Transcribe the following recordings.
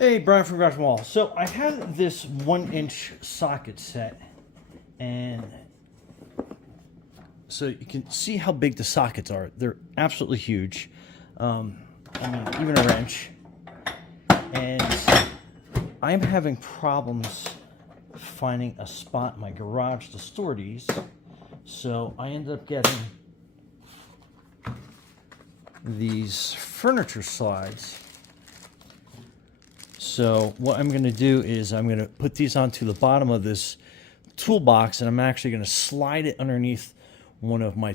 Hey, Brian from Ratchet Wall. So I have this 1-inch socket set, and so you can see how big the sockets are. They're absolutely huge. I mean, even a wrench. And I'm having problems finding a spot in my garage to store these. So I ended up getting these furniture slides. So what I'm going to do is I'm going to put these onto the bottom of this toolbox, and I'm actually going to slide it underneath one of my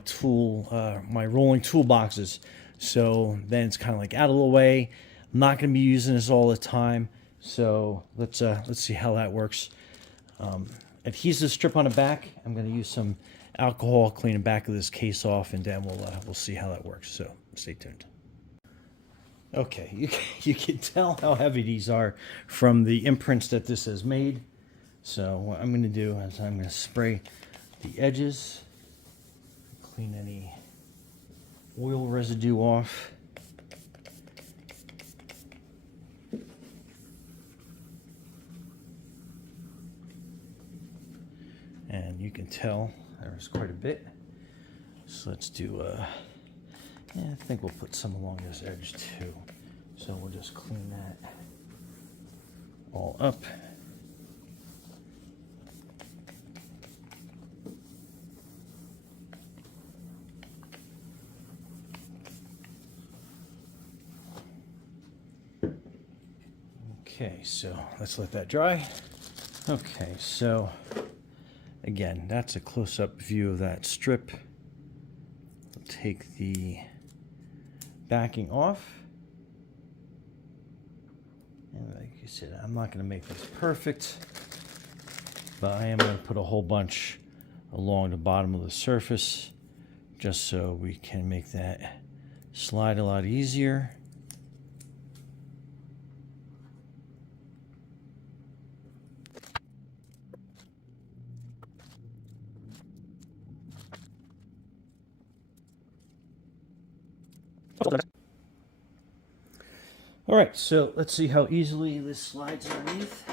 my rolling toolboxes. So then it's kind of like out of the way. I'm not going to be using this all the time. So let's see how that works. Adhesive strip on the back. I'm going to use some alcohol, clean the back of this case off, and then we'll see how that works. So stay tuned. Okay, you can tell how heavy these are from the imprints that this has made. So what I'm going to do is I'm going to spray the edges, clean any oil residue off. And you can tell there's quite a bit. So let's do I think we'll put some along this edge too. So we'll just clean that all up. Okay, so let's let that dry. Okay, so again, that's a close-up view of that strip. I'll take the backing off, and like you said, I'm not going to make this perfect, but I am going to put a whole bunch along the bottom of the surface just so we can make that slide a lot easier. All right, so let's see how easily this slides underneath.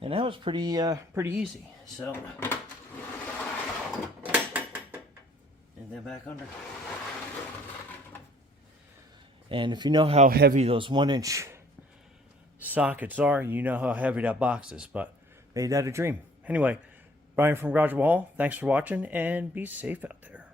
And that was pretty easy. So, and then back under. And if you know how heavy those 1-inch sockets are, you know how heavy that box is. But made that a dream. Anyway, Brian from Ratchet Wall, thanks for watching, and be safe out there.